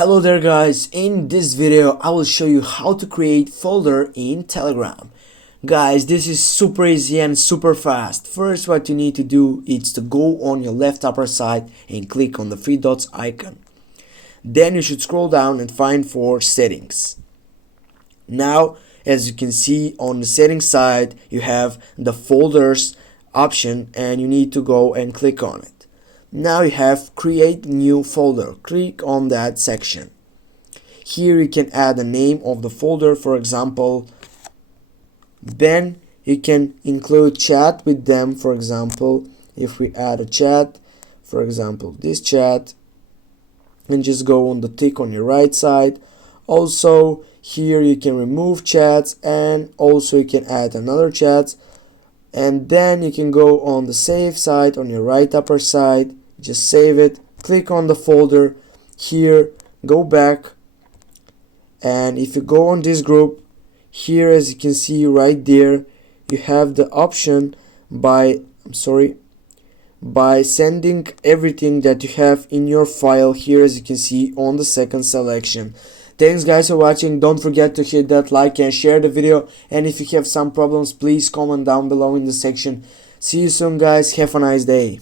Hello there guys, in this video I will show you how to create folder in Telegram. Guys, this is super easy and super fast. First, what you need to do is to go on your left upper side and click on the three dots icon. Then you should scroll down and find for settings. Now, as you can see on the settings side, you have the folders option and you need to go and click on it. Now you have create new folder. Click on that section. Here you can add the name of the folder, for example. Then you can include chat with them, for example. If we add a chat, for example this chat, and just go on the tick on your right side. Also here you can remove chats, and also you can add another chat, and then you can go on the save side on your right upper side. Just save it, click on the folder here, go back, and if you go on this group here, as you can see right there, you have the option by sending everything that you have in your file here, as you can see on the second selection. Thanks guys for watching. Don't forget to hit that like and share the video, and if you have some problems, please comment down below in the section. See you soon guys, have a nice day.